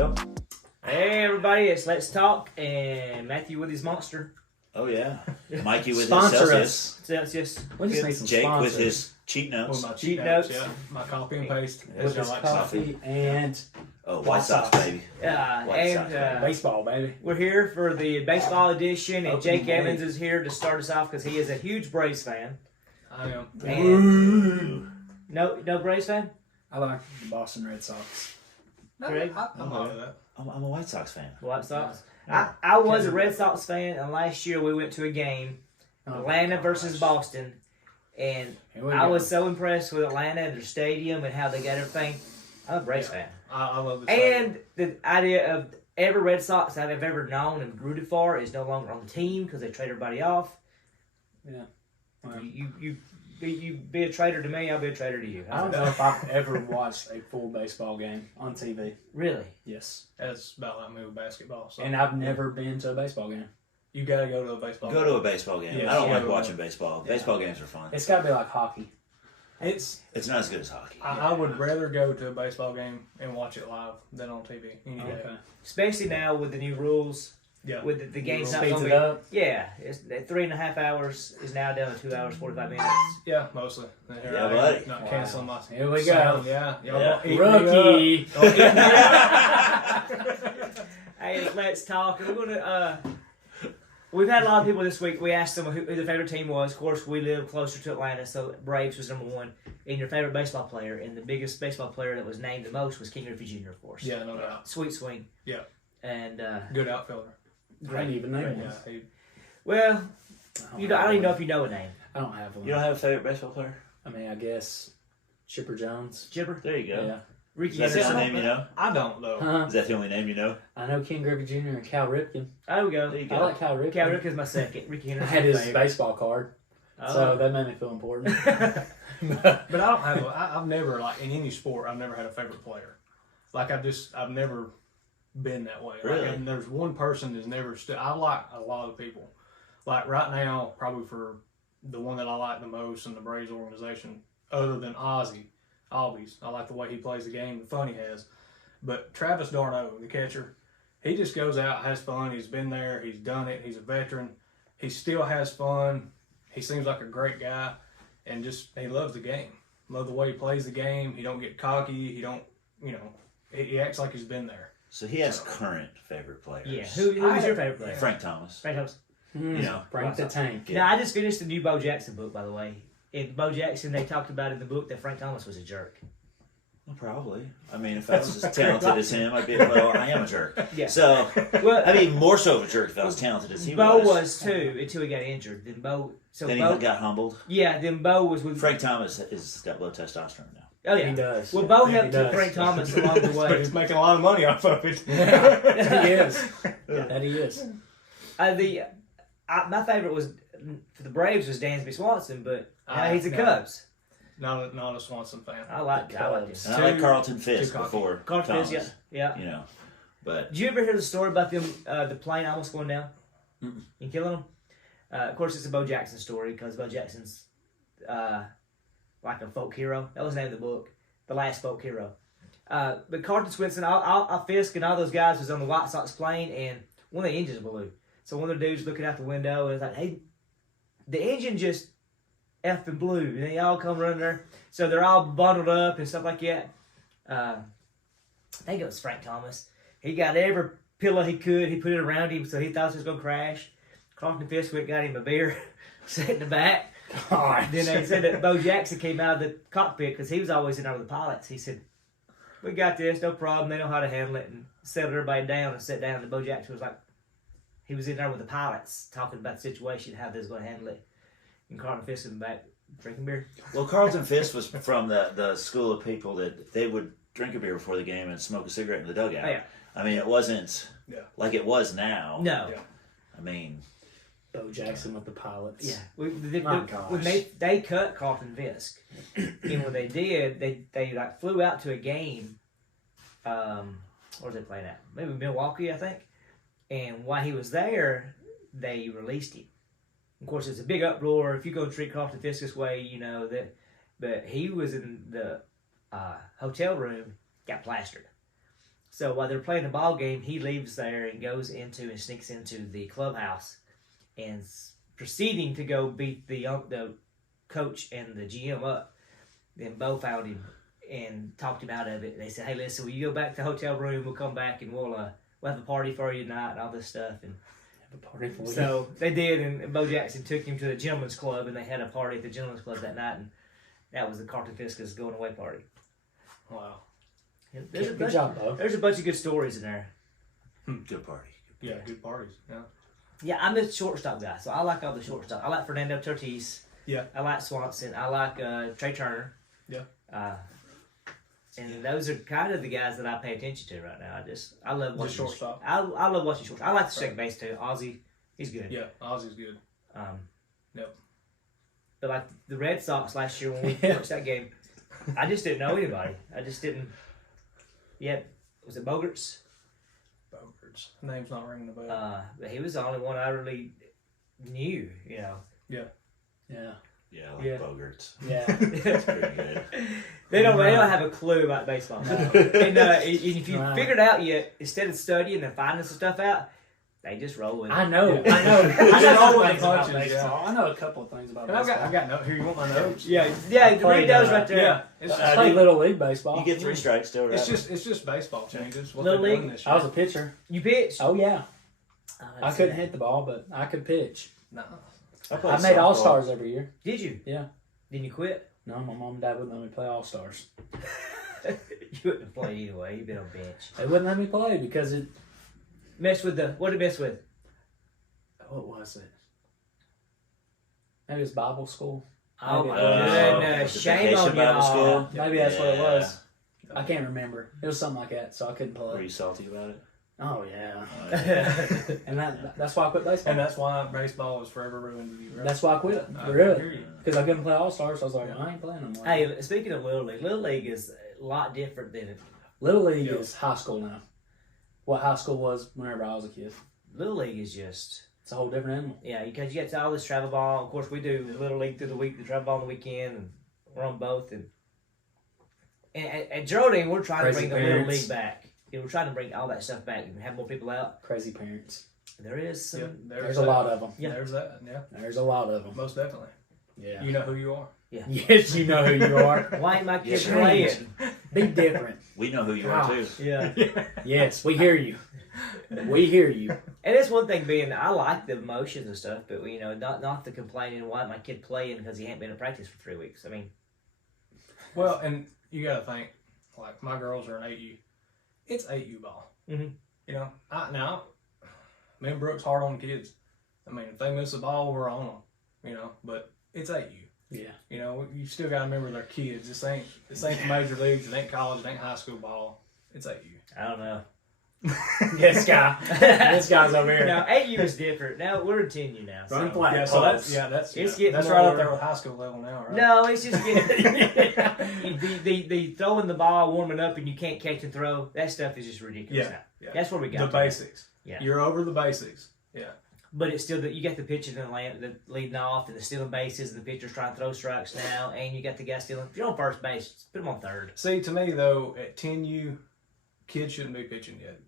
go. Hey everybody, it's Let's Talk and Matthew with his monster. Oh yeah, Mikey with his Sponsor Celsius, us. Celsius. We just need some Jake sponsors. with his cheat notes. With my Cheat cheat notes, notes. yeah. My copy and paste. Yeah, with Which I his like coffee and Oh, White White Sox, Sox. baby. Yeah, White Sox, and baseball, baby. we're here for the baseball edition, and Oh, Jake boy. Evans is here to start us off because he is a huge Braves fan. I am. And no Braves fan? I like the Boston Red Sox. Greg? I'm all of that. I'm a White Sox fan. White Sox. Yeah. I was a Red Sox fan, and last year we went to a game, Atlanta versus Boston, and Here we I go. was so impressed with Atlanta and their stadium and how they got everything. I'm a Braves fan. I love this. And the idea of every Red Sox that I've ever known and rooted for is no longer on the team because they trade everybody off. Yeah. Well, You be a traitor to me, I'll be a traitor to you. I don't know if I've ever watched a full baseball game on TV. Really? Yes. That's about like me with basketball. So And I've never been to a baseball game. you got to go to a baseball. Go to a baseball game. Yeah, I don't yeah, like yeah. watching baseball. Yeah. Baseball games are fun. It's got to be like hockey. It's. It's not as good as hockey. I would rather go to a baseball game and watch it live than on TV. Any day. Okay. Especially now with the new rules, Yeah. with the game's not Speeds going it to up. be. Yeah, it's 3.5 hours is now down to 2 hours 45 minutes. Yeah, mostly. And here Yeah, I am, buddy. Not Wow. canceling my. Here we sound. go. Yeah. Y'all Yeah. gonna eat me Rookie. up. Don't eat me up. Hey, let's talk. We're gonna. We've had a lot of people this week. We asked them who their favorite team was. Of course, we live closer to Atlanta, so Braves was number one. And your favorite baseball player, and the biggest baseball player that was named the most was King Griffey Jr. Of course. Yeah, no doubt. Sweet swing. Yeah. And Good outfielder. I didn't even know Yeah. that. well, I I don't even know if you know a name. I don't have one. You don't have a favorite baseball player? I mean, I guess Chipper Jones. Chipper, There you go. Yeah. Ricky Is that the Henderson. only name you know? I don't know. Huh? Is that the only name you know? I know King Griffey Jr. and Cal Ripken. There we go. There you go. I like Cal Ripken. Cal Ripken's my second. Ricky I Henderson. had his favorite. baseball card, so that made me feel important. But I don't have. I've never like in any sport. I've never had a favorite player. Like I've never been that way. Really? Like, and there's one person that's never stood. I like a lot of people. Like right now, probably for the one that I like the most in the Braves organization, other than Ozzie Albies. I like the way he plays the game, the fun he has. But Travis d'Arnaud, the catcher, he just goes out, has fun. He's been there. He's done it. He's a veteran. He still has fun. He seems like a great guy, and just he loves the game. Love the way he plays the game. He don't get cocky. He don't, he acts like he's been there. So he has current favorite players. Yeah. Who's your favorite player? Frank Thomas. Frank Thomas. You know. Frank the Tank. Yeah. Now, I just finished the new Bo Jackson book, by the way. In Bo Jackson, they talked about in the book that Frank Thomas was a jerk. Well, probably. I mean, if I was as talented as him, I'd be, well, I am a jerk. Yeah. So, Well, I'd be more so of a jerk if I was talented as he Bo was. was too until he got injured. Then Bo, Then Bo, he got humbled. yeah. Then Bo was with Frank Thomas has got low testosterone now. Oh yeah, He does. Well, Bo Yeah, helped he does. Frank Thomas along the But way. he's making a lot of money off of it. Yeah, he is. That he is. My favorite was for the Braves was Dansby Swanson, but he's a No. Cubs. Not a Swanson fan. I like this. And I like Carlton too Fisk cocky. before Carlton Thomas. Fisk, yeah. You know, but Did you ever hear the story about them the plane almost going down Mm-mm. and killing them? Of course, it's a Bo Jackson story because Bo Jackson's like a folk hero. That was the name of the book, The Last Folk Hero. But Carlton Swinson, Fisk, and all those guys was on the White Sox plane, and one of the engines blew. So one of the dudes looking out the window and was like, "Hey, the engine just effing blew," and they all come running there. So they're all bundled up and stuff like that. I think it was Frank Thomas. He got every pillow he could. He put it around him, so he thought he was going to crash. Carlton Fisk went and got him a beer, sat in the back. Then they said that Bo Jackson came out of the cockpit because he was always in there with the pilots. He said, "We got this, no problem. They know how to handle it," and settled everybody down and sat down. And Bo Jackson was like, he was in there with the pilots talking about the situation, how they was going to handle it. And Carlton Fisk was back drinking beer. well, Carlton Fisk was from the school of people that they would drink a beer before the game and smoke a cigarette in the dugout. Oh, yeah. I mean, it wasn't Yeah. like it was now. No. Yeah. I mean, Bo Jackson with the pilots. Yeah, My gosh. when they cut Carlton Fisk, and when they did, they like flew out to a game. Where was they playing at? Maybe Milwaukee, I think. And while he was there, they released him. Of course, it's a big uproar. If you go treat Carlton Fisk this way, you know that. But he was in the hotel room, got plastered. So while they're playing the ball game, he leaves there and goes into and sneaks into the clubhouse, and proceeding to go beat the coach and the GM up. Then Bo found him and talked him out of it. They said, "Hey, listen, will you go back to the hotel room? We'll come back and we'll have a party for you tonight and all this stuff." And Have a party for you. so they did, and Bo Jackson took him to the gentleman's club, and they had a party at the gentleman's club that night, and that was the Carlton Fiska's going away party. Wow. Good job, Bo. There's a bunch of good stories in there. Good party. Yeah, good parties. Yeah. Yeah, I'm a shortstop guy, so I like all the shortstop. I like Fernando Tatis. Yeah. I like Swanson. I like Trey Turner. Yeah. And those are kind of the guys that I pay attention to right now. I love watching shortstop. I love watching shortstop. I like the second base too. Ozzy, he's good. Yeah, Ozzy's good. Yep. But like the Red Sox last year when we Yeah. watched that game, I just didn't know anybody. I just didn't. Yeah, was it Bogarts? Bogarts. Name's not ringing the bell. But he was the only one I really knew. You know. Yeah. Yeah, I like Yeah. Bogarts. Yeah. That's pretty good. They don't have a clue about baseball. No. And if you Right. figured out yet, instead of studying and finding some stuff out, they just roll with it. I know. Yeah. I know. I Just know roll some with things the about punches, baseball. I know a couple of things about And baseball. I got notes. Here, you want my notes? Yeah, I read played, those right there. Yeah. It's I just, played Little League baseball. You get 3 strikes still, right? it's just baseball changes. What Little they've done league? this I year. was a pitcher. You pitched. Oh, yeah. Oh, I couldn't hit the ball, but I could pitch. No. played I made softball. All-Stars every year. Did you? Yeah. Didn't you quit? No, my mom and dad wouldn't let me play All-Stars. You wouldn't have played either way. You've been on bench. They wouldn't let me play because it... Mess with what did it mess with? What was it? Maybe it was Bible school. Oh Maybe my it was. goodness! the Shame Vacation on Bible y'all. School. Maybe that's what it Yeah. was. I can't remember. It was something like that, so I couldn't Were play. you salty about it? Oh, yeah. Yeah. And that's why I quit baseball. And that's why baseball is forever ruined to you, right? That's why I quit. I hear Really. you. Because I couldn't play All-Stars, so I was like, I ain't playing no more. Hey, speaking of Little League is a lot different than Little League Yep. is high school now. What high school was whenever I was a kid. Little League is just. It's a whole different animal. Yeah, because you get all this travel ball. Of course, we do Little League through the week, the travel ball on the weekend, and we're on both. And at Geraldine, we're trying Crazy to bring the Little parents. League back. Yeah, we're trying to bring all that stuff back and have more people out. Crazy parents. There is some. Yeah, There's a lot of them. Yeah. There's that. Yeah, There's a lot of them. most definitely. Yeah. You know who you are. Yes, you know who you are. Why ain't my kid Yeah, playing? Be different. We know who you are, too. Yeah. Yes, we hear you. We hear you. And it's one thing being, I like the emotions and stuff, but not the complaining. Why my kid playing because he ain't been in practice for 3 weeks? I mean, Well, and you got to think, like my girls are an 8U. It's 8U ball. Mhm. You know, me and Brooks hard on the kids. I mean, if they miss a ball, we're on them. You know, but it's 8U. Yeah. You know, you still got to remember they're kids. This ain't the major leagues. It ain't college. It ain't high school ball. It's 8U. I don't know. This guy. This guy's over here. Now 8U is different. Now we're in 10U now. So. Running flat. Yeah, so Pulse. that's It's getting that's right more- up there with high school level now, right? No, it's just getting the throwing the ball, warming up, and you can't catch and throw. That stuff is just ridiculous Yeah, now. yeah. That's where we The got to. basics. Yeah. You're over the basics. But it's still that you got the pitching and the leading off, and the stealing bases, and the pitcher's trying to throw strikes now, and you got the guy stealing. If you're on first base, put him on third. See, to me though, at 10U, kids shouldn't be pitching yet.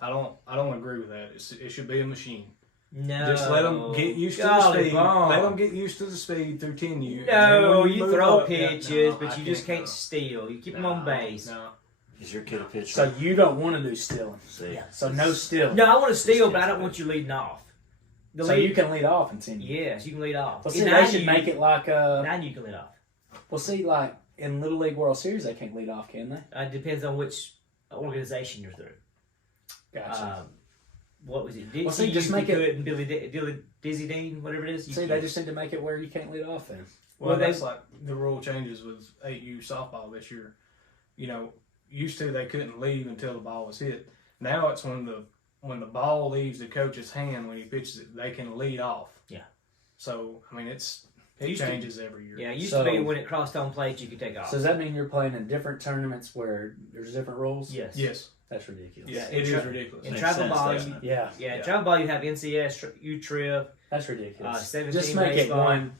I don't agree with that. It should be a machine. No, Just let them get used to the Golly speed. ball. Let them get used to the speed through 10U. No, And then when you move throw up, yeah, pitches, no, but I you just can't throw. steal. You keep them on base. No. Is your kid a pitcher? So you don't want to do stealing. See. Yeah. So no stealing. No, I want to steal, but I don't want you leading off. The So lead, you can lead off and 10. yes, you can lead off. Well, see, In they 9U should make it like Now you can lead off. well, see, like in Little League World Series, they can't lead off, can they? It depends on which organization you're through. Gotcha. What was it? Well, see, just make it- and Billy Dizzy Dean, whatever it is. See, they just need to make it where you can't lead off then. Well, Well, that's like the rule changes with 8U softball this year. You know, used to they couldn't leave until the ball was hit. Now it's when the ball leaves the coach's hand when he pitches it, they can lead off. Yeah. So I mean, it Used to- changes every year. Yeah, it used So- to be when it crossed home plate, you could take off. So does that mean you're playing in different tournaments where there's different rules? Yes. Yes. That's ridiculous. Yeah, In it tra- is ridiculous. In Makes travel sense, ball, doesn't it? Yeah, yeah, Yeah. travel ball, you have NCS, U-Trip, that's ridiculous. 17 Just make it baseball. one.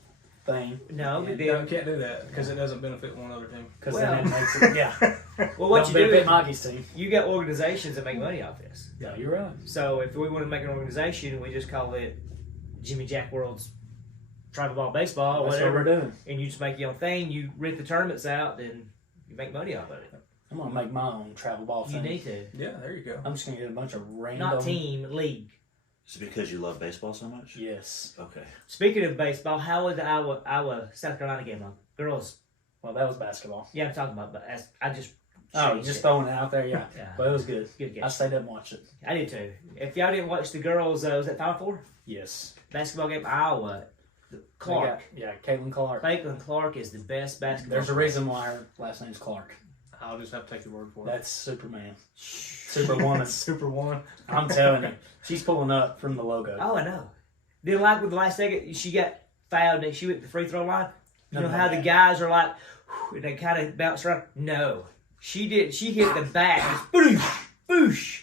thing. No, but You then, can't do that because it doesn't benefit one other team. Because Well- then it makes it, yeah. well, what Don't you do benefit is Maggie's team. you got organizations that make money off this. Yeah, you're right. So if we want to make an organization, we just call it Jimmy Jack World's Travel Ball Baseball, or That's what whatever, we're doing. and you just make your own thing. You rent the tournaments out, then you make money off of it. I'm gonna make my own travel ball You thing. need to. Yeah, there you go. I'm just gonna get a bunch of random. Not team, league. Is it because you love baseball so much? Yes. Okay. Speaking of baseball, how was the Iowa South Carolina game on? Girls, Well, that was basketball. yeah, I'm talking about, but I just Oh, changed just it. throwing it out there, yeah. Yeah. But it was good. Good game. I stayed up and watched it. I did too. If y'all didn't watch the girls, was that Final Four Yes. basketball game? Iowa, Clark, Yeah, Caitlin Clark. Caitlin Clark is the best basketball. There's a reason why her last name's Clark. I'll just have to take your word for it. That's Superman. Superwoman. Superwoman. I'm telling you. She's pulling up from the logo. Oh, I know. Then like with the last second, she got fouled and she went to the free throw line. You know No, how no. the guys are like, whew, and they kind of bounce around. No, she did. She hit the back. Just boosh, boosh.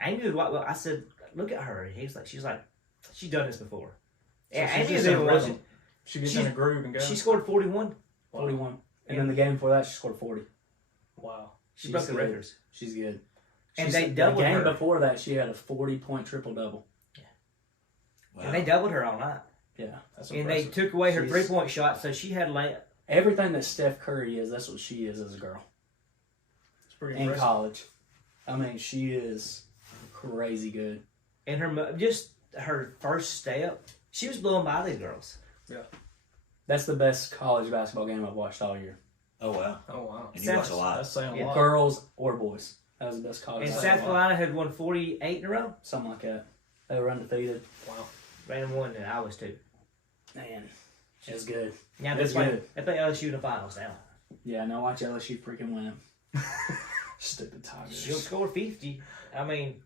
I knew what. Well, I said, look at her. And he's like, she's like, she's done this before. So And she's Andy just was in a even rhythm. watching. She gets She- in a groove and goes. She scored 41. 41. And then the game before that, she scored 40. Wow. She broke She's the good. records. She's good. And She's- they doubled the game her. before that, she had a 40-point triple-double. Wow. And they doubled her all night. Yeah. That's And they impressive. took away her She's- 3-point shot, so she had layup. Everything that Steph Curry is, that's what she is as a girl. It's pretty In impressive. college. I mean, she is crazy good. And just her first step, she was blowing by these girls. That's the best college basketball game I've watched all year. Oh wow. Oh wow. And you watch a lot. That's saying a Yeah. lot. Girls or boys. That was the best college And basketball. South Carolina had won 48 in a row. Something like that. They were undefeated. Wow. Random one, and I was too. Man, it was good. Now That's they good. play LSU in the finals now. Yeah, now watch LSU freaking win. Stupid Tigers. She'll score 50. I mean,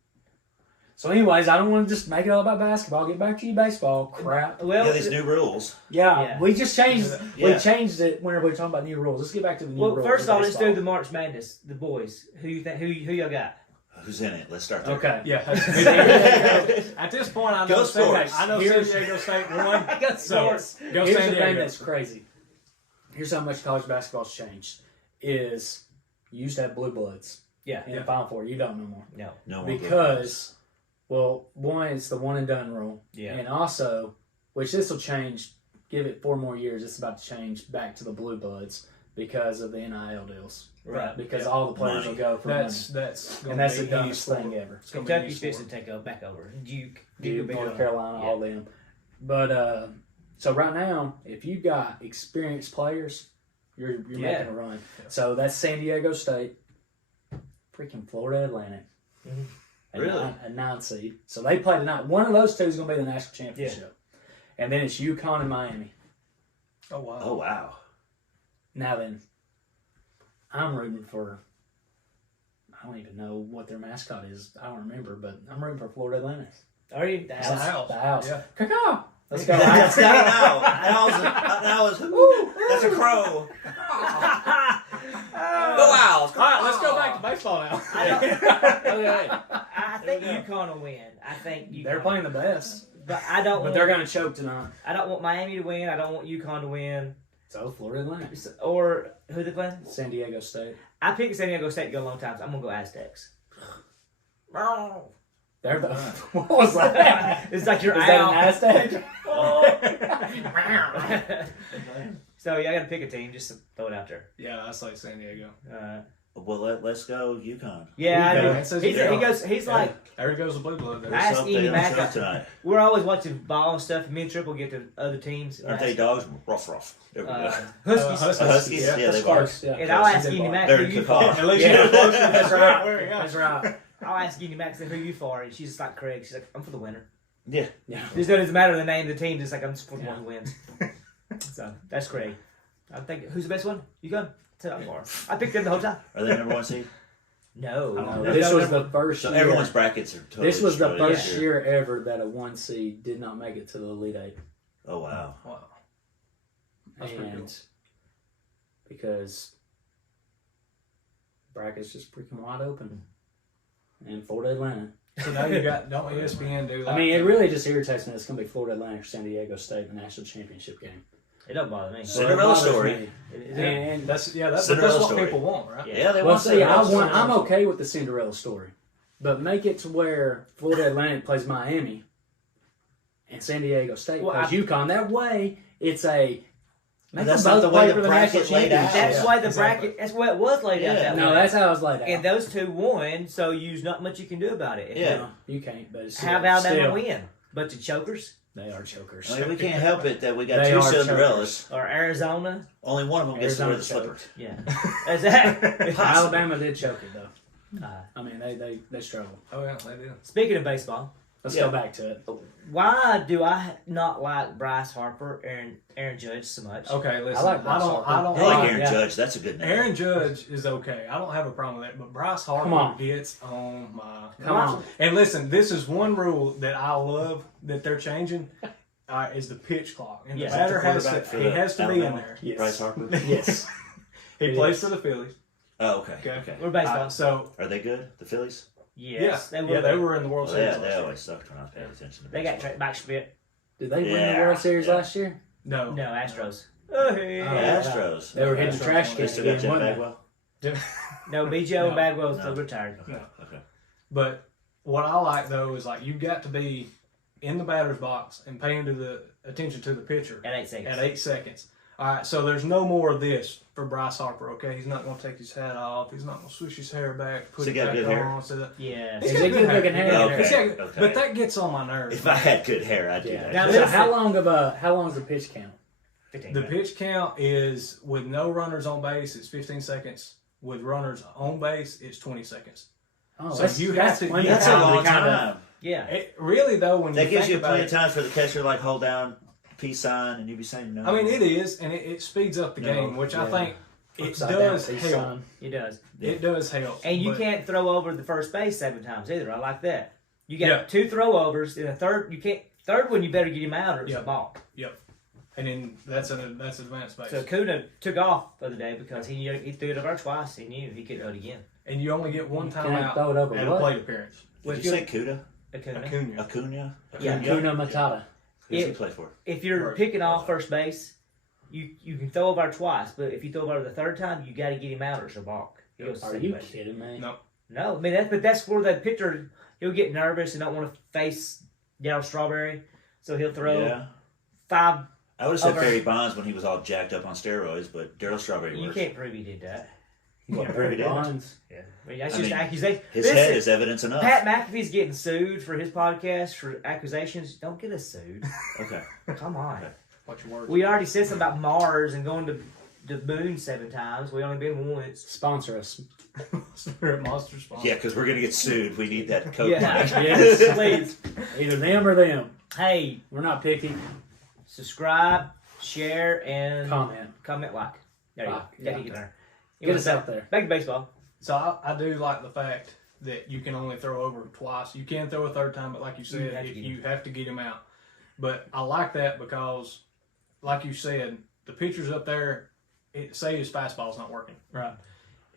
So, anyways, I don't want to just make it all about basketball. Get back to your baseball crap. well, Yeah, these new rules. Yeah, we just changed. Yeah. We changed it whenever we were talking about new rules. Let's get back to the new rules. first of off, let's do baseball. the March Madness. The boys. Who you think? Who y'all got? Who's in it? Let's start there. Okay. Yeah. At this point, I Go know Sports. I know Here's- San Diego State won. Go So Sports. go Here's San the thing Diego. that's crazy. Here's how much college basketball's changed. Is you used to have blue bloods Yeah. in the Final Four. You don't no more. No. No more Because, well, one, it's the one and done rule. Yeah. And also, which this will change, give it 4 more years, it's about to change back to the blue bloods because of the NIL deals. Right. Because all the players Money. will go for That's money. that's And that's the the dumbest thing ever. It's gonna be a Kentucky's sport. fixing to take back over. Duke Duke, will be North doing- Carolina, Yeah. all them. But so right now, if you've got experienced players, you're Yeah. making a run. Yeah. So that's San Diego State, freaking Florida Atlantic, Mhm. Really? a 9 seed. So they play tonight. One of those two is going to be the national championship, and then it's UConn and Miami. Oh wow. Oh wow. Now then, I'm rooting for. I don't even know what their mascot is. I don't remember, but I'm rooting for Florida Atlantic. Are you? It's the house. The house. Yeah. Caw-caw. Let's go. That's not an owl. An owl's that's a crow. Go Owls. All right, let's go back to baseball now. Okay. I think UConn will win. I think UConn. They're playing the best, but I don't. but want, they're going to choke tonight. I don't want Miami to win. I don't want UConn to win. So Florida Atlantic, Or who they playing? San Diego State. I picked San Diego State to go a long time, so I'm gonna go Aztecs. They're the. What was that? It's like your Is that owl. an Aztec? So yeah, I gotta pick a team just to throw it out there. Yeah, I say San Diego. Well, let's go UConn. Yeah, I Yeah, know. it says He's, UConn. he goes. He's like, There goes the blue blood. They're There. Ask so- Edie they don't Mack. show up tonight. we're always watching ball and stuff. Me and Triple get to other teams. Aren't they dogs? Ruff ruff. There we go. Huskies. Huskies? Yeah, they are. Sparks, yeah. And I'll ask They Edie are. Mack They're who in you Qatar. for. At least Yeah. you're close. That's right. Yeah. That's right. I'll ask Edie Mack who you for, and she's just like Craig. She's like, I'm for the winner. Yeah. Yeah. Just doesn't matter the name of the team. Just like I'm just for the Yeah. one who wins. So that's Craig. I think who's the best one? You go. Tell me more. I picked them the whole time. Are they number 1 seed? No, This was the first So year. everyone's brackets are totally This was the destroyed. first Yeah. year ever that a 1 seed did not make it to the Elite Eight. Oh wow. Wow. That's pretty And cool. because brackets just freaking wide open. And Florida Atlantic. So now you got don't ESPN do like I mean, it really just irritates me. It's going to be Florida Atlantic or San Diego State in the national championship game. It don't bother me. Cinderella Well, it bothers story. me. Is And, it? and That's Cinderella what story. people want, right? Yeah, they well, want see, Cinderella story. I'm okay with the Cinderella story, but make it to where Florida Atlantic plays Miami and San Diego State Well, plays UConn. That way, it's a. But Make that's them not both the way play the for the bracket national laid out. championship. That's Yeah, why the exactly. bracket. That's why it was laid out Yeah. that No, way. that's how I was laid out. And those two won, so there's not much you can do about it. Yeah. No, you can't. But it's How about still, Alabama win? Bunch of chokers, They are chokers. I mean, we can't help it that we got They two are Cinderellas. or Arizona? Only one of them gets to wear the Arizona slipper. Yeah, is that? Alabama did choke it though. Uh, I mean, they struggled. Oh yeah, they do. Speaking of baseball, Let's Yeah. go back to it. why do I not like Bryce Harper and Aaron Judge so much? Okay, listen. like I Bryce don't. Harper. I don't I like like Aaron yeah. Judge. That's a good name. Aaron Judge is okay. I don't have a problem with that. But Bryce Harper Come on. gets on my. Come on. And listen, this is one rule that I love that they're changing. Is the pitch clock, and Yeah. the batter has Quarterback to. for He the has to be in Alabama? there. Yes. Bryce Harper. Yes. He It plays is. for the Phillies. Oh, okay. Okay. Okay. We're baseball. So Are they good? The Phillies? yes, yeah, they were. they were in the World Well, Series. yeah, they last year. always sucked when I was paying attention. To They got baseball. back spit. Did they win Yeah. the World Series Yeah. last year? No, No, Astros. Oh, hey. Oh, The yeah. Astros. They were hitting the Astros trash won. They cans still got again, Jeff wasn't they? Bagwell. No, BJ and No. Bagwell No. still retired. Okay. Okay. But what I like though is like you've got to be in the batter's box and paying attention to the pitcher At 8 seconds. at 8 seconds. All right, so there's no more of this for Bryce Harper. Okay, he's not going to take his hat off. He's not going to swish his hair back, put Does it he got back good hair? on. So that, Yeah. he's He's got a good looking hair. Okay. He's got- Okay. But that gets on my nerves. If I had good hair, I'd do Yeah. that. Now, So listen. how long is the pitch count? 15 The minutes. pitch count is with no runners on base, it's 15 seconds. With runners on base, it's 20 seconds. Oh, So that's, you that's have to- plenty That's of a time to long kind of- time. Yeah. It, really though, when That you gives think you about plenty it, of time for the catcher to like hold down peace sign and you be saying no. I mean, it is, and it speeds up the No, game, which I yeah. think it Upside down does peace help. sign. It does. It does help. And you but- can't throw over the first base 7 times either. I like that. You got Yeah. 2 throwovers in a third. You can't. Third one, you better get him out or it's Yeah. a ball. And then that's advanced base. So Kuna took off the other day because he threw it over twice. He knew he couldn't do it again. And you only get one You time can't out throw it over at a what? plate appearance. Did you say Kuda? Acuna. Acuna. Acuna? Yeah. Kuna Matata. Who's he It- play for? If you're Right. picking off first base, you can throw over twice, but if you throw over the third time, you got to get him out or it's a balk. He goes to Are second you base. kidding me? No. No, I mean that's where the pitcher he'll get nervous and don't want to face Darryl Strawberry, so he'll throw Yeah. 5. I would have said Over. Barry Bonds when he was all jacked up on steroids, but Daryl Strawberry You works. can't prove he did that. What, Barry did? Bonds. Yeah, I mean, that's I just mean, accusation. His Listen, head is evidence enough. Pat McAfee's getting sued for his podcast for accusations. Don't get us sued. Okay. Come on. Okay. Watch your words. We already said something about Mars and going to the moon 7 times. We only been once. Sponsor us. Spirit Monster Spawn. Yeah, because we're going to get sued. We need that code. Yeah, money. yes, please. Either them or them. Hey, We're not picky. subscribe, share, and Comment. like. There you go. Like, Yeah. yeah. You can learn. Get us out there. Back to baseball. So I do like the fact that you can only throw over twice. You can throw a third time, but like you said, you have to get him out. But I like that because, like you said, the pitcher's up there. Say his fastball's not working, Right.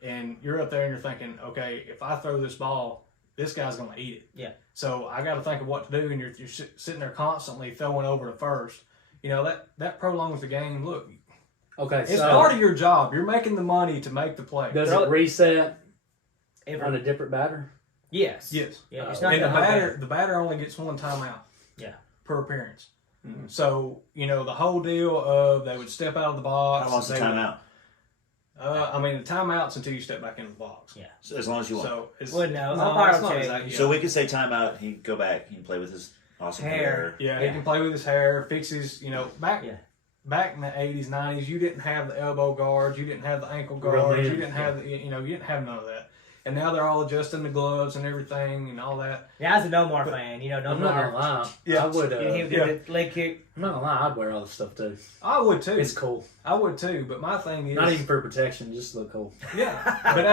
and you're up there and you're thinking, okay, if I throw this ball, this guy's going to eat it. Yeah. So I got to think of what to do, and you're sitting there constantly throwing over to first. You know that prolongs the game. Look, Okay, it's so part of your job. You're making the money to make the play. does Throw it it- reset Ever. on a different batter? Yes. Yes. Yeah, it's Oh. not And the whole game. the batter only gets one timeout. Yeah. Per appearance. Mhm. So the whole deal of they would step out of the box. How long's the they would- timeout? I mean, the timeouts until you step back in the box. Yeah. So as long as you want. So it's Well, no, it's umpire not check. exactly- So we could say timeout. He can go back. He can play with his awesome Hair. hair. Yeah, Yeah. he can play with his hair, fix his. Back. Yeah. Back in the 80s, 90s, you didn't have the elbow guards, you didn't have the ankle Real guards, men. you didn't have the, you didn't have none of that. And now they're all adjusting the gloves and everything and all that. Yeah, I was a Nomar fan. I'm not gonna Nomar. lie. Yeah. I would. You him do Yeah. the leg kick. I'm not gonna lie. I'd wear all this stuff too. I would too. It's cool. I would too. But my thing is, Not even for protection, just to look cool. yeah. But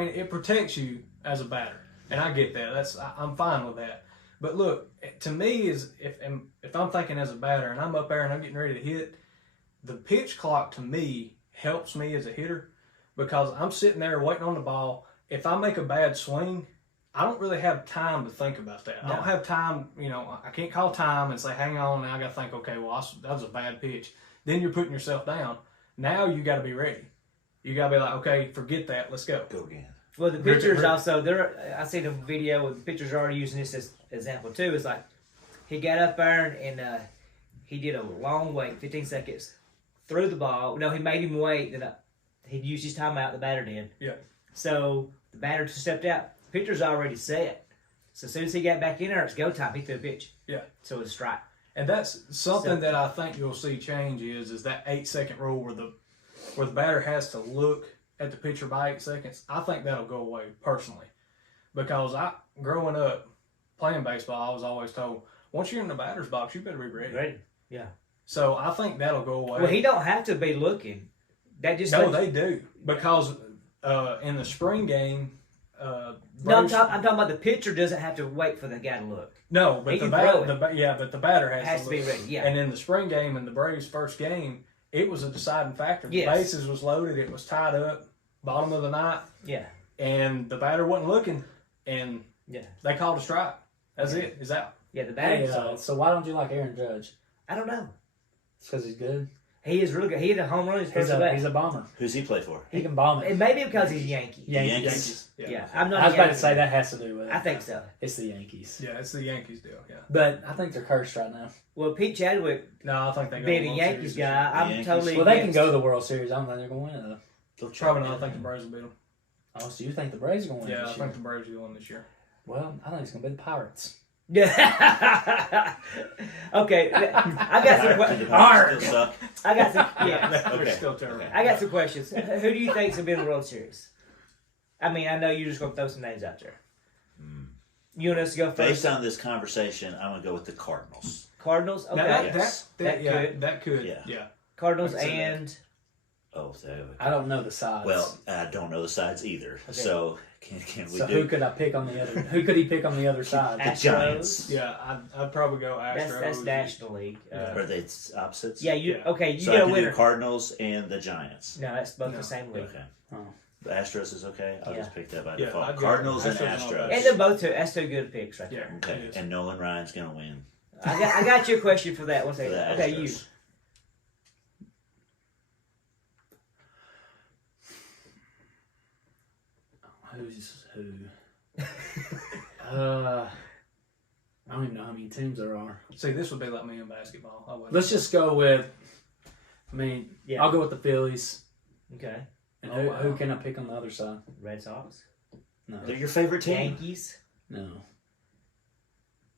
it protects you as a batter, and I get that. I'm fine with that. But look, to me is if I'm thinking as a batter and I'm up there and I'm getting ready to hit, the pitch clock to me helps me as a hitter because I'm sitting there waiting on the ball. If I make a bad swing, I don't really have time to think about that. I No. don't have time. I can't call time and say, "Hang on," now I got to think. Okay, well, that was a bad pitch. then you're putting yourself down. Now you got to be ready. You got to be like, okay, forget that. Let's go. Go again. Well, the Rip it, pitchers rip it. also, I seen a video where the pitchers are already using this as example too. It's like he got up there and he did a long wait, 15 seconds, threw the ball. No, he made him wait. Then he used his timeout. The batter did. Yeah. So the batter just stepped out. Pitcher's already set. So as soon as he got back in there, it's go time. He threw a pitch. Yeah. So it's a strike. And that's something So- that I think you'll see change is that 8-second rule where the batter has to look at the pitcher by 8 seconds. I think that'll go away personally, because growing up playing baseball, I was always told once you're in the batter's box, you better be ready. Ready? Yeah. So I think that'll go away. Well, he don't have to be looking. That just No, lets- they do, because in the spring game. No, I'm Braves- talking about the pitcher doesn't have to wait for the guy to look. No, He but the can batter, throw it. but the batter has, Has to be look. ready. Yeah. And in the spring game, in the Braves' first game, it was a deciding factor. The Yes. bases was loaded, it was tied up, bottom of the ninth, Yeah. and the batter wasn't looking, and Yeah. they called a strike. That's Yeah. it. Is out. Yeah. The batting. So why don't you like Aaron Judge? I don't know. It's because he's good. He is really good. He hit a home run. He's He's first a bomber. Who's he play for? He can bomb It it. may be because he's Yankee. Yankees. Yeah. I'm not. I was a about to Yankee say fan. that has to do with it. I think so. It's the Yankees. Yeah, it's the Yankees deal. Yeah. But I think they're cursed right now. Well, Pete Chadwick No, I think they go being to a the World Yankees Series this guy, year. I'm Yankees. totally. Well, they can against- go to the World Series. I don't think they're going to win it, though. They'll try. Probably not. I think the Braves will beat them. Oh, so you think the Braves are going to win Yeah, I this year? think the Braves will win this year. Well, I think it's going to be the Pirates. Yeah. Okay. I got some. Did the Arr! Still suck. I got some. Yeah. They're Okay. still terrible. I got some questions. Who do you think's gonna be in the World Series? I mean, I know you're just gonna throw some names out there. You want us to go first? Based on this conversation, I'm gonna go with the Cardinals. Cardinals. Okay. Now Yes. that could. Yeah. Yeah. Cardinals I can see that. and Oh, so, I don't know the sides. well, I don't know the sides either. Okay. So can we so do who could I pick on the other? Who could he pick on the other side? the Astros. Giants? Yeah, I'd probably go Astros. that's National League. Yeah. Are they opposites? Yeah. You Yeah. okay? You So get I a can winner. do Cardinals and the Giants. No, that's both No. the same league. Okay. Oh. The Astros is okay. I'll Yeah. just pick that by Yeah, default. I'd go Cardinals and Astros and all Astros. that. And they're both two. That's two good picks right Yeah. there. Okay. It is. And Nolan Ryan's gonna win. I got you a question for that. One For second. the Okay, you. Astros. Who's who? I don't even know how many teams there are. See, this would be like me in basketball. I wouldn't. Let's just go with. I mean, Yeah. I'll go with the Phillies. Okay. And Oh, wow. who can I pick on the other side? Red Sox. No, They're your favorite team. Yankees. no.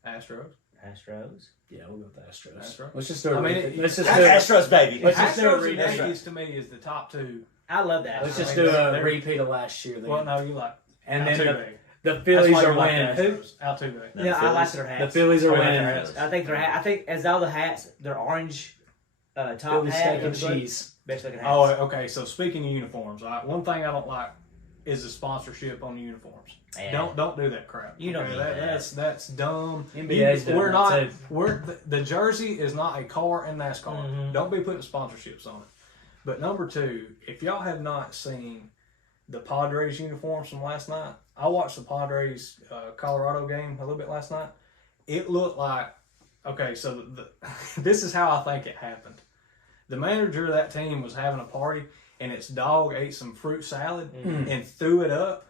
Astros. Astros. Yeah, we'll go with the Astros. Astros? Let's just do it. I mean, Let's just do it. Astros, baby. Let's just do a Astros and repeat. Yankees to me is the top two. I love that. Let's I just mean, do a they're- repeat of last year. Then. Well, no, you like and then Altuve. the Phillies That's why are you like winning. the Astros. Altuve. No, Yeah, I like Phillies? their The hats. Phillies are Oh, yeah, winning. their hats. I think I think as all the hats, they're orange top Philly hat. steak and everybody- cheese. Best looking hats. Oh, okay. So speaking of uniforms, one thing I don't like is the sponsorship on uniforms. Yeah. Don't do that crap. You don't Okay, need that. That's dumb. NBA's doing we're that not. too. We're the jersey is not a car in NASCAR. Mhm. Don't be putting sponsorships on it. But number two, if y'all have not seen the Padres uniforms from last night, I watched the Padres Colorado game a little bit last night. It looked like okay. So this is how I think it happened. The manager of that team was having a party, and its dog ate some fruit salad and threw it up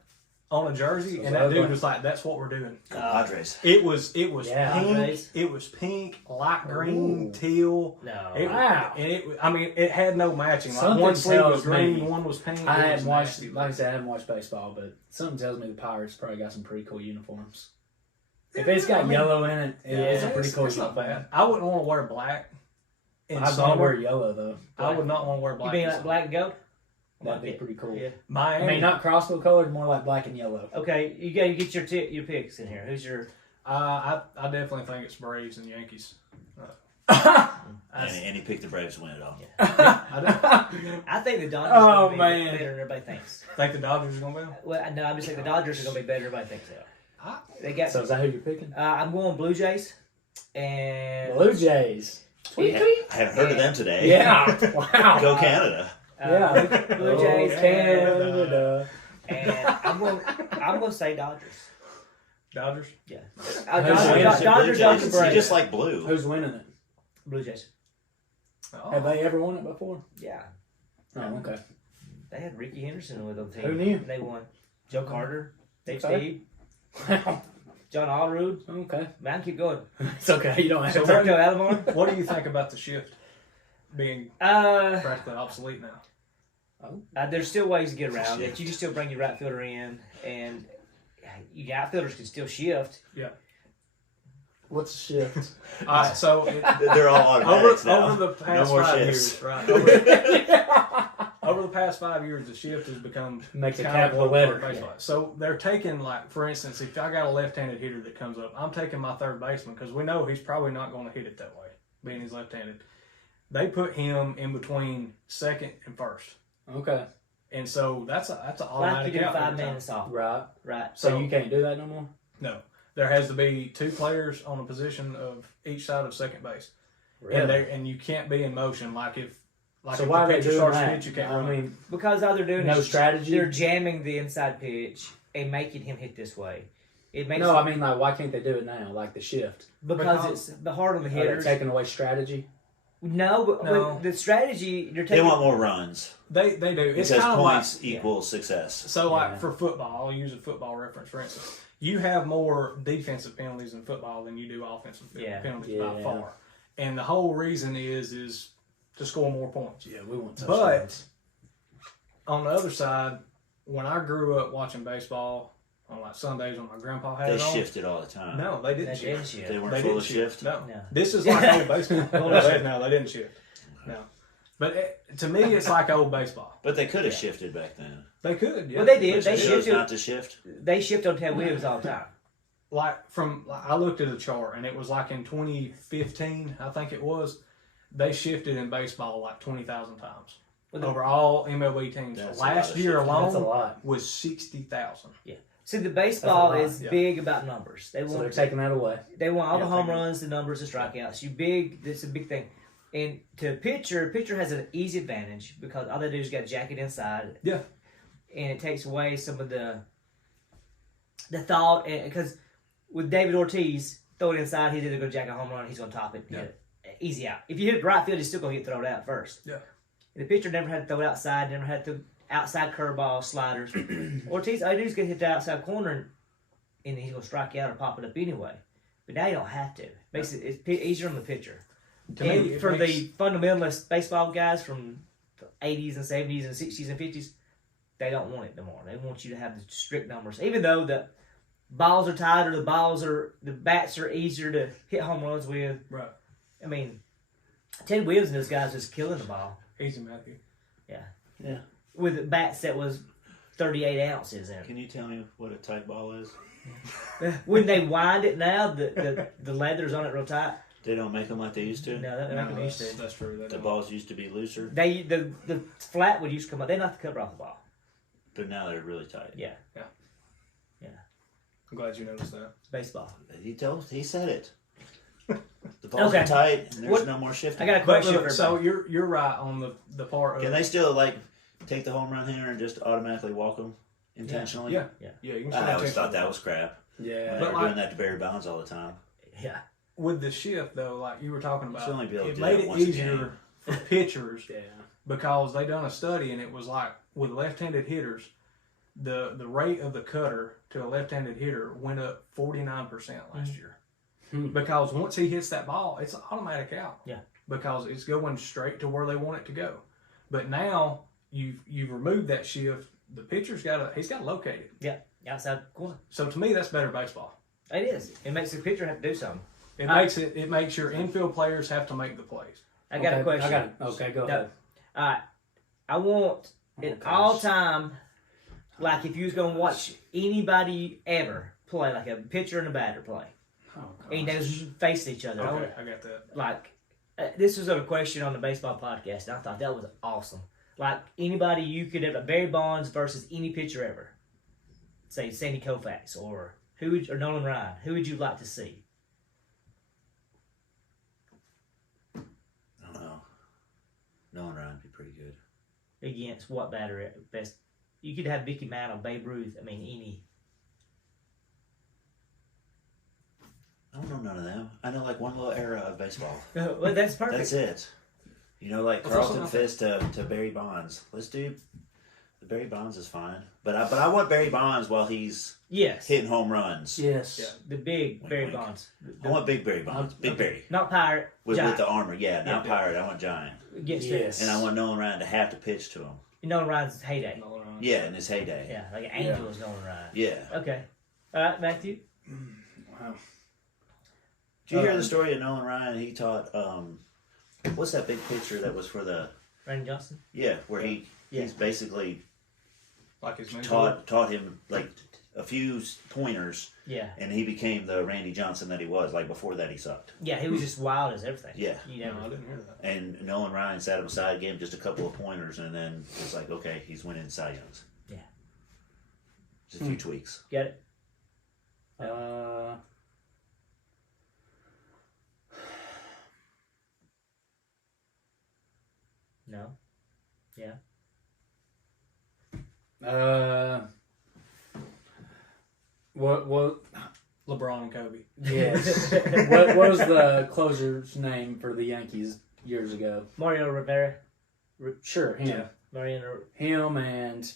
on a jersey, So and that dude ugly. was like, "That's what we're doing." Go Padres. It was Yeah, pink. Padres. It was pink, light green, Ooh. teal. No. It, Wow. And I mean, it had no matching. Like Something one sleeve was tells me- green, one was pink. I It was haven't watched, nasty. like I said, I haven't watched baseball, but something tells me the Pirates probably got some pretty cool uniforms. If it's got I mean, yellow in it, it's a pretty cool It's not uniform. bad. I wouldn't want to wear black. In I'd want to summer. wear yellow though. I would not want to wear You black. mean in like summer. black and gold? That'd be pretty cool. Yeah. Miami. I mean, not crossbow colored, more like black and yellow. Okay, you got to get your picks in here. Who's your? I definitely think it's Braves and Yankees. And he picked the Braves to win it all. I don't I think the Dodgers Oh, are going to be man. better than everybody thinks. think the Dodgers are going to win. Well, no, I'm just saying the Dodgers are going to be better than everybody thinks they I- are. They got. So is that who you're picking? I'm going Blue Jays, and Blue Jays. Yeah. I haven't heard of them today. Yeah. Wow. Go Canada. Yeah. Blue Jays, Oh, Canada, Canada. and I'm going to say Dodgers. Dodgers. Yeah, Who's Dodgers, winning? Dodgers, Blue Jays. Dodgers, You Braves. just like blue. Who's winning it? Blue Jays. Oh. Have they ever won it before? Yeah, Oh, okay. they had Ricky Henderson with them team. Who knew? They won. Joe Carter, Dave Okay. Steve, Wow. John Allrood. Okay. Man, keep going. It's okay. You don't have So to. Turco Alomar. What do you think about the shift being Uh, practically obsolete now? there's still ways to get around it. You can still bring your right fielder in, and your outfielders can still shift. What's the shift? All right, so They're all automatics now. over the past more 5 shifts. years, right? Over the past 5 years, the shift has become Make the kind of capital one part of letter. baseball. So they're taking, like, for instance, if I got a left-handed hitter that comes up, I'm taking my third baseman because we know he's probably not going to hit it that way, being he's left-handed. They put him in between second and first, Okay. and so that's an Like you automatic do out. 5 every time. man soft. Right. Right. So you can't do that no more? No, there has to be 2 players on a position of each side of second base, Really? and you can't be in motion like if So if why are the they pitcher doing starts to that? hit, you can't I run. mean, Because all they're doing no is strategy? they're jamming the inside pitch and making him hit this way. It makes no, I mean, like, why can't they do it now? Like the shift? because it's the hard on the Are they hitters. taking away strategy? No, but the strategy you're They taking. want more runs They do. It's because kind of like points equal success. so like Yeah. for football. I'll use a football reference for instance. You have more defensive penalties in football than you do offensive penalties by Yeah. far, and the whole reason is to score more points. Yeah, we want But on the other side, when I grew up watching baseball on like Sundays when my grandpa had They it on, shifted all the time. no, they didn't That shift. is shit. They weren't They full didn't of shift. No. No. This is like old baseball. Old No, they didn't shift. No, but to me, it's like old baseball. But they could have shifted back then. They could, yeah. Well, they did. But They they chose shifted. not to shift. They shift on Ted Williams all the time. Like I looked at a chart and it was like in 2015, I think it was. They shifted in baseball like 20,000 times Well, the- over all MLB teams. That's a Last lot of year shifting. That's a alone lot. was 60,000. See, the baseball That's a lot, is yeah. big about numbers. They So they're want taking that away. they want all the Yeah, home taking- runs, the numbers, the strikeouts. You big. That's a big thing. And to a pitcher has an easy advantage because all they do is get a jacket inside. Yeah. And it takes away some of the thought because with David Ortiz, throw it inside, he's either going to jack a home run, or he's going to top it, Yeah. hit it. Easy out. If you hit it right field, he's still going to get thrown out first. Yeah. And the pitcher never had to throw it outside, never had to outside curveball, sliders. Ortiz, all he does is get hit the outside corner, and he's going to strike out or pop it up anyway. But now you don't have to. Makes it's easier on the pitcher. To me, And it for makes- the fundamentalist baseball guys from the 80s and 70s and 60s and 50s, they don't want it no more. They want you to have the strict numbers. Even though the balls are tighter, the bats are easier to hit home runs with. Right. I mean, Ted Williams and those guys was killing the ball Easy, Matthew. with bats that was 38 ounces in Can you tell me what a tight ball is? it. When they wind it now, the leather's on it real tight. They don't make them like they used to. No, they're not going to use that's, to. that's true. They The don't. balls used to be looser, The flat would used to come up. They knocked the cover off the ball. but now they're really tight. Yeah, I'm glad you noticed that. baseball. He said it. The balls Okay. are tight, and there's What- no more shifting. I got a question for So everybody. you're right on the part of Can they still like take the home run hitter and just automatically walk them intentionally? Yeah. You can still I always intentionally- thought that was crap. Yeah. They But were like- doing that to Barry Bonds all the time. Yeah. with the shift though, like you were talking about, Should only be able to it do made that it once a easier game. for pitchers Yeah. because they done a study and it was like with left-handed hitters, the rate of the cutter to a left-handed hitter went up 49% last year. Hmm. Because once he hits that ball, it's an automatic out. Yeah. Because it's going straight to where they want it to go. But now you've removed that shift. The pitcher's he's got to locate it. Yeah. Outside corner. So to me, that's better baseball. It is. It makes the pitcher have to do something. It makes your infield players have to make the plays. I got a question. Okay, go No. ahead. All right. I want an Okay. all time, like if you was gonna watch anybody ever play, like a pitcher and a batter play, Oh, and they was facing each other. Okay, I got that. Like this was a question on the baseball podcast, and I thought that was awesome. Like anybody you could ever, Barry Bonds versus any pitcher ever, say Sandy Koufax or or Nolan Ryan. Who would you like to see? I don't know. Nolan Ryan would be pretty good. Against what batter at best? You could have Mickey Mantle, Babe Ruth. I mean, any. I don't know none of them. I know like one little era of baseball. Well, that's perfect. That's it. You know, like Let's Carlton also- Fisk to Barry Bonds. Let's do. The Barry Bonds is fine, but I want Barry Bonds while he's Yes. hitting home runs. Yes. Yeah. The big Wink, Barry wink. Bonds. I want big Barry Bonds. Big Okay. Barry Not pirate. with Giant. the armor. Yeah, not Yeah. pirate. I want giant, Against Yes. and I want Nolan Ryan to have to pitch to him. Nolan Ryan's heyday. No, no. Yeah, in his heyday. Yeah, like an angel is Nolan Ryan. Yeah. Okay. All right, Matthew. Wow. Did you hear the story of Nolan Ryan? He taught what's that big picture that was for the Randy Johnson. where he's basically Like his mentor. taught him like a few pointers, Yeah. and he became the Randy Johnson that he was. Like before that, he sucked. Yeah, he was just wild as everything. Yeah. You No, never. I didn't hear that. And Nolan Ryan sat him aside, gave him just a couple of pointers, and then it's like, okay, he's winning Cy Youngs. Yeah. Just a few tweaks. Get it? No. What? LeBron and Kobe. Yes. what was the closer's name for the Yankees years ago? Mario Rivera. Sure, him. Yeah. Mariano. Him and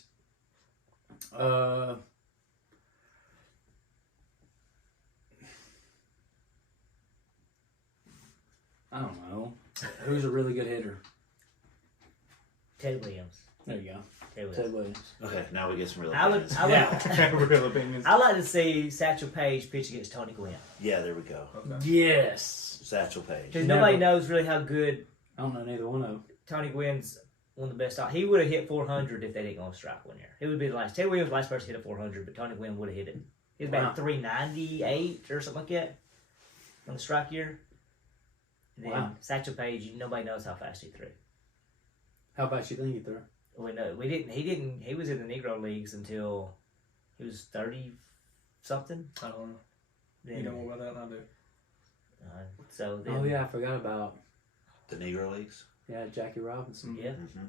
I don't know. Who's a really good hitter? Ted Williams. There you go. Ted Williams. Ted Williams. Okay, now we get some real I would. opinions. I would. Yeah. Real opinions. I like to see Satchel Paige pitch against Tony Gwynn. Yeah, there we go. Okay. Yes. Satchel Paige. Because Never. nobody knows really how good I don't know neither one of them. Tony Gwynn's one of the best. He would have hit 400 if they didn't go on strike one year. He would be the last. Ted Williams was the last person to hit a 400, but Tony Gwynn would have hit it. He was Wow. about 398 or something like that on the strike year. And then Wow. Satchel Paige, nobody knows how fast he threw. How about you think he threw? We didn't. He didn't. He was in the Negro leagues until he was 30 something. I don't know. Then, You know more about that than I do. So then, Oh yeah, I forgot about The Negro Leagues. Jackie Robinson. yeah. Mm-hmm.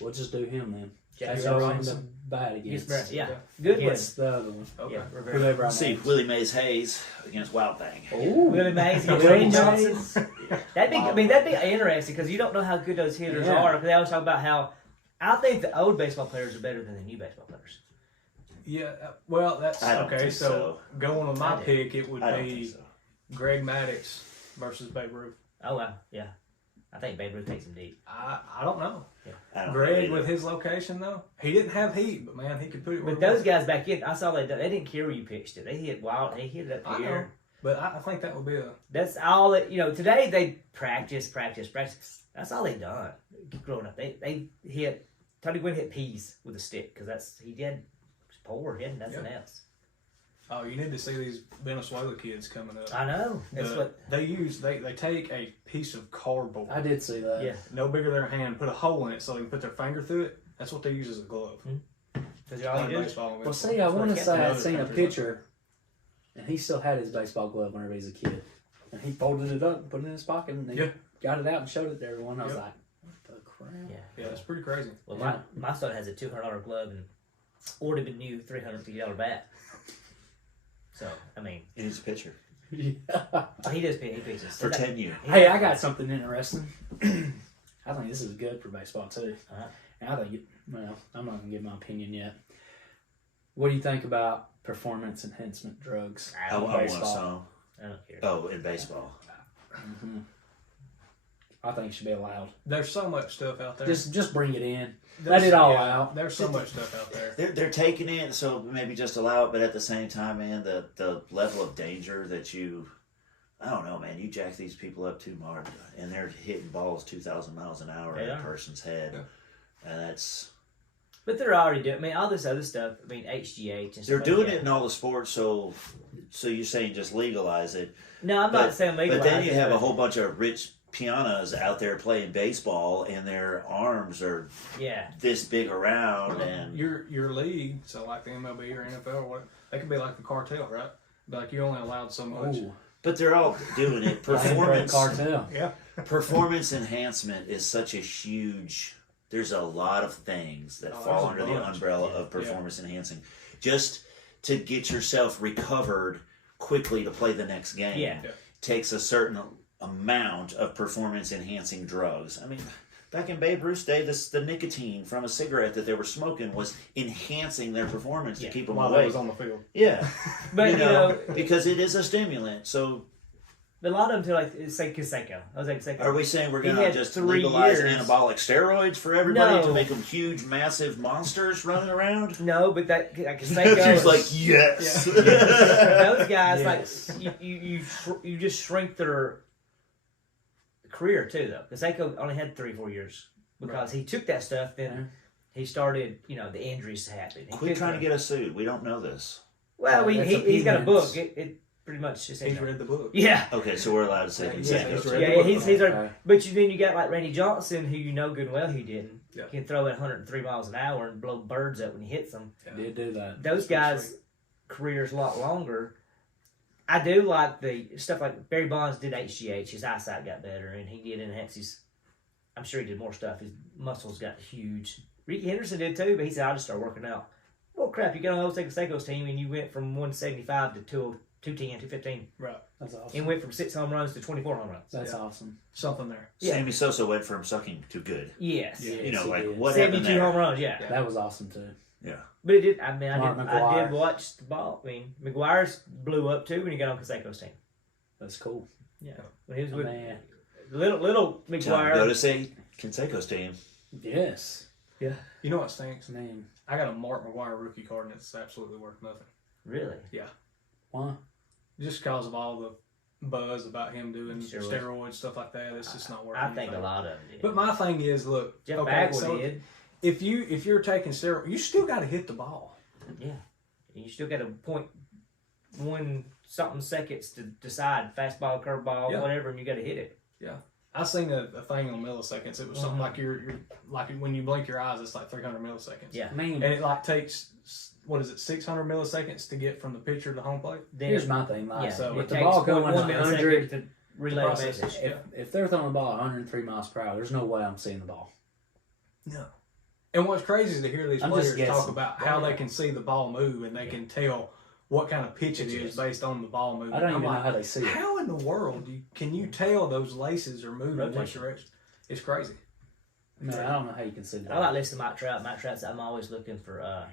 We'll just do him then. Jackie That's who I'm Robinson. bad Yes, against. yeah. Okay. Good one. Against the other one. Okay. Yeah, Rivera. Whoever I Let's see, named. Willie Mays Hayes against Wild Thing. Ooh. Willie Mays against Willie Randy Johnson. Mays. That'd be. I mean, that'd be interesting because you don't know how good those hitters Yeah. are. Because they always talk about how I think the old baseball players are better than the new baseball players. Yeah, well, that's I don't okay. think So going with my I do. pick, it would I don't be think so. Greg Maddux versus Babe Ruth. Oh wow, yeah. I think Babe Ruth takes him deep. I don't know. I don't Greg know with either. his location though, he didn't have heat, but man, he could put it. where But he those wanted. guys back in, I saw they didn't care where you pitched it. They hit wild. They hit it up I know. here. But I think that would be a That's all that Today they practice. That's all they done growing up. They hit. Tony Gwynn hit peas with a stick because he had poor hitting nothing else. oh, you need to see these Venezuela kids coming up. I know. That's what. They take a piece of cardboard, I did see that. Yeah. no bigger than their hand, put a hole in it so they can put their finger through it. That's what they use as a glove. Because all you Playing do. baseball and Well, baseball. see, I want to That's say what I'd other seen a countries like picture, and he still had his baseball glove whenever he was a kid, and he folded it up, and put it in his pocket, and he Yeah. got it out and showed it to everyone. I was Yep. like, "What the crap?" Yeah. Yeah, it's pretty crazy. Well, Yeah. my son has a $200 glove and ordered a new $350 bat. So I mean, He's a pitcher Yeah. he does pitch. He pitches for 10U. Hey, I got something interesting. I think this is good for baseball too. Uh-huh. And I think well, I'm not gonna give my opinion yet. What do you think about performance enhancement drugs? I I don't, want baseball. some. I don't care. Oh, in baseball. hmm I think it should be allowed. There's so much stuff out there. Just bring it in. There's- let it all yeah, out. There's so much stuff out there. They're taking it, so maybe just allow it, but at the same time, man, the level of danger that I don't know, man, you jack these people up too hard, and they're hitting balls 2,000 miles an hour They in a are. person's head, Yeah. and that's But they're already doing. I mean, all this other stuff. I mean, HGH and stuff. they're like doing that. it in all the sports. So you're saying just legalize it, No, I'm not saying legalize. but then you it, have a but- whole bunch of rich pianas out there playing baseball, and their arms are Yeah. this big around, and Your league, so like the MLB or NFL or what, they could be like the cartel, right? Like you only allowed so much. Ooh, but they're all doing it. performance Performance cartel. Yeah. performance enhancement is such a huge. There's a lot of things that Oh, fall there's a under the bunch. umbrella Yeah. of performance enhancing. Just to get yourself recovered quickly to play the next game Yeah. Yeah. takes a certain amount of performance enhancing drugs. I mean, back in Babe Ruth's day, the nicotine from a cigarette that they were smoking was enhancing their performance to keep them While they awake. was on the field. Yeah, But you know, because it is a stimulant. So, a lot of them like say Canseco. I was like Canseco. are we saying we're He going to had just 3 legalize years. anabolic steroids for everybody to No. make them huge, massive monsters running around? No, but that like Canseco. She's like, yes. those guys Yes. like you just shrink their career too though. Canseco only had 3-4 years because he took that stuff. Then he started, the injuries happened. He Quit couldn't trying to throw. get us sued. We don't know this. Well, That's he's got a opinions. book. It pretty much is. He's read the book. Yeah. Okay, so we're allowed to say Yeah, Canseco. he's too. read Yeah, the book. he's Okay. but then you got like Randy Johnson, who you know good and well he didn't. Yeah. He can throw at 103 miles an hour and blow birds up when he hits them. Did do that. Those guys' careers a lot longer. I do like the stuff like Barry Bonds did HGH. His eyesight got better, and he did enhance his. I'm sure he did more stuff. His muscles got huge. Ricky Henderson did too, but he said, "I'll just start working out." Well, crap, you got on Jose Canseco's team, and you went from 175 to 210, 215, Right. That's awesome. and went from 6 home runs to 24 home runs. That's Yeah. awesome. Something there. Yeah. Sammy Sosa went from sucking to good. Yes, Yeah. You know, he like did. what happened 72 there? home runs. Yeah. That was awesome too. Yeah. But it did. I mean, I Mark did McGwire. watch the ball. I mean, McGuire's blew up too when he got on Canseco's team. That's cool. When he was with Man. little Time to go McGuire. to say Canseco's team. Yes. You know what stinks? Man. I got a Mark McGuire rookie card and it's absolutely worth nothing. Really? Why? Just because of all the buzz about him doing Steroids. steroids, stuff like that. It's just not worth I anything. think a lot of them did. But my thing is, look, Jeff okay, Bagwell so did. if you're taking steroids, you still got to hit the ball. Yeah. And you still got a 0.1 something seconds to decide fastball, curveball, Yeah. whatever, and you got to hit it. I seen a thing on milliseconds. It was something like you're like when you blink your eyes, it's like 300 milliseconds. Yeah. Man, And it like takes 600 milliseconds to get from the pitcher to home plate. Then, here's my thing. Like, yeah, so it with the takes ball going 0.1 100, millisecond to relay a process message. it. if they're throwing the ball at 103 miles per hour, there's no way I'm seeing the ball. No. And what's crazy is to hear these I'm just players talk guessing. about how they can see the ball move and they can tell what kind of pitch it is based on the ball movement. I don't I'm even know like, how they see it. how in the world can you tell those laces are moving in which Rotation. direction? It's crazy. Man, I don't know how you can see the I ball. like listening to Mike Trout. Mike Trout's, I'm always looking for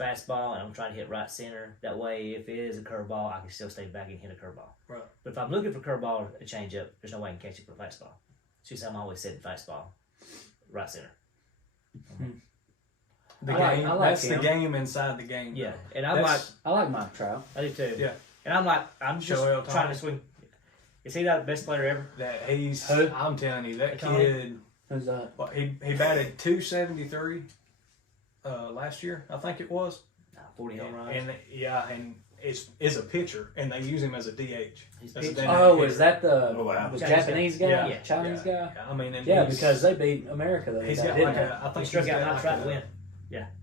fastball, and I'm trying to hit right center. That way, if it is a curveball, I can still stay back and hit a curveball. Right. But if I'm looking for curveball or a changeup, there's no way I can catch it for a fastball. So I'm always setting fastball, right center. The I like- game, I like that's the him. game inside the game. Yeah, though. and I'm like, That's- I like Mike Trout. I do too. Yeah. And I'm like, I'm just Shohei Ohtani. trying to swing. Is he not the best player ever? that he's. Who? I'm telling you, that Ohtani? kid. Who's that? Well, he batted 273 last year, I think it was. 40 home runs. And is a pitcher, and they use him as a DH. He's As a pitching. designated Oh, hitter. is that the Oh, wow. the Chinese Japanese guy? guy? Yeah. Chinese guy? Yeah, I mean, and Yeah, he's- because they beat America the other he's day, got didn't like they? I think he struck he's out got Mike like Trout to win.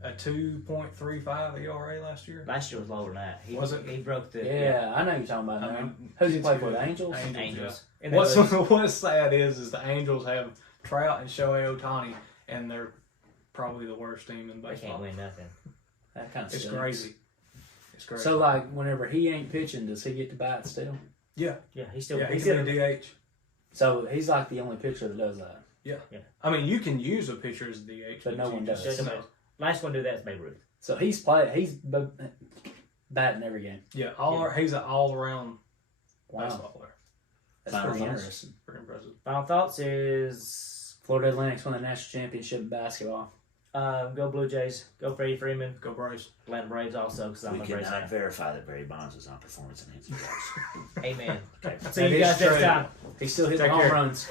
a 2.35 ERA last year. Last year was lower than that. He, Was it? He broke the Yeah, I know you're talking about I now. mean, Who's he it's play for? good. The Angels? Angels. And they What's lose. what's sad is the Angels have Trout and Shohei Ohtani, and they're probably the worst team in They baseball. can't win nothing. That kind of It's crazy. It's crazy. So, like, whenever he ain't pitching, does he get to bat still? Yeah, he's still. yeah, he's he's still. in a DH. So he's like the only pitcher that does that. I mean, you can use a pitcher as a DH, But no you one just- does. No. Last one to do that is Babe Ruth. So he's batting every game. Yeah, he's an all-around Wow, baseball player. that's Final pretty thoughts? interesting. Pretty impressive. Final thoughts is Florida Atlantic's won the national championship in basketball. go Blue Jays, go Freddie Freeman, Go Braves. Atlanta Braves also because I'm We a Braves cannot fan. verify that Barry Bonds is on performance enhancing drugs. Amen. Okay. See you That is guys next true. time. He's still hitting Take home care. runs.